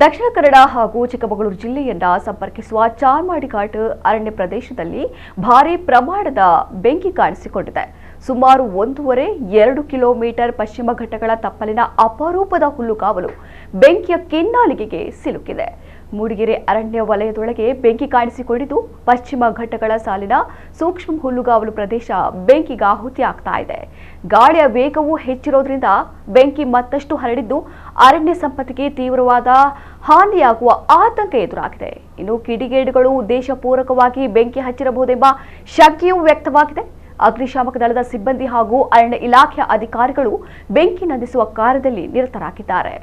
ದಕ್ಷಿಣ ಕನ್ನಡ ಹಾಗೂ ಚಿಕ್ಕಮಗಳೂರು ಜಿಲ್ಲೆಯನ್ನ ಸಂಪರ್ಕಿಸುವ ಚಾರ್ಮಾಡಿ ಘಾಟ್ ಅರಣ್ಯ ಪ್ರದೇಶದಲ್ಲಿ ಭಾರೀ ಪ್ರಮಾಣದ ಬೆಂಕಿ ಕಾಣಿಸಿಕೊಂಡಿದೆ. ಸುಮಾರು 1.5-2 ಕಿಲೋಮೀಟರ್ ಪಶ್ಚಿಮ ಘಟ್ಟಗಳ ತಪ್ಪಲಿನ ಅಪರೂಪದ ಹುಲ್ಲುಗಾವಲು ಬೆಂಕಿಯ ಕೆನ್ನಾಲಿಗೆಗೆ ಸಿಲುಕಿದೆ. ಮೂಡಿಗೆರೆ ಅರಣ್ಯ ವಲಯದೊಳಗೆ ಬೆಂಕಿ ಕಾಣಿಸಿಕೊಂಡಿದ್ದು, ಪಶ್ಚಿಮ ಘಟ್ಟಗಳ ಸಾಲಿನ ಸೂಕ್ಷ್ಮ ಹುಲ್ಲುಗಾವಲು ಪ್ರದೇಶ ಬೆಂಕಿಗೆ ಆಹುತಿಯಾಗ್ತಾ ಇದೆ. ಗಾಳಿಯ ವೇಗವೂ ಹೆಚ್ಚಿರೋದ್ರಿಂದ ಬೆಂಕಿ ಮತ್ತಷ್ಟು ಹರಡಿದ್ದು, ಅರಣ್ಯ ಸಂಪತ್ತಿಗೆ ತೀವ್ರವಾದ ಹಾನಿಯಾಗುವ ಆತಂಕ ಎದುರಾಗಿದೆ. ಇನ್ನು ಕಿಡಿಗೇಡಿಗಳು ಉದ್ದೇಶಪೂರ್ವಕವಾಗಿ ಬೆಂಕಿ ಹಚ್ಚಿರಬಹುದೆಂಬ ಶಂಕೆಯೂ ವ್ಯಕ್ತವಾಗಿದೆ. ಅಗ್ನಿಶಾಮಕ ದಳದ ಸಿಬ್ಬಂದಿ ಹಾಗೂ ಅರಣ್ಯ ಇಲಾಖೆಯ ಅಧಿಕಾರಿಗಳು ಬೆಂಕಿ ನಂದಿಸುವ ಕಾರ್ಯದಲ್ಲಿ ನಿರತರಾಗಿದ್ದಾರೆ.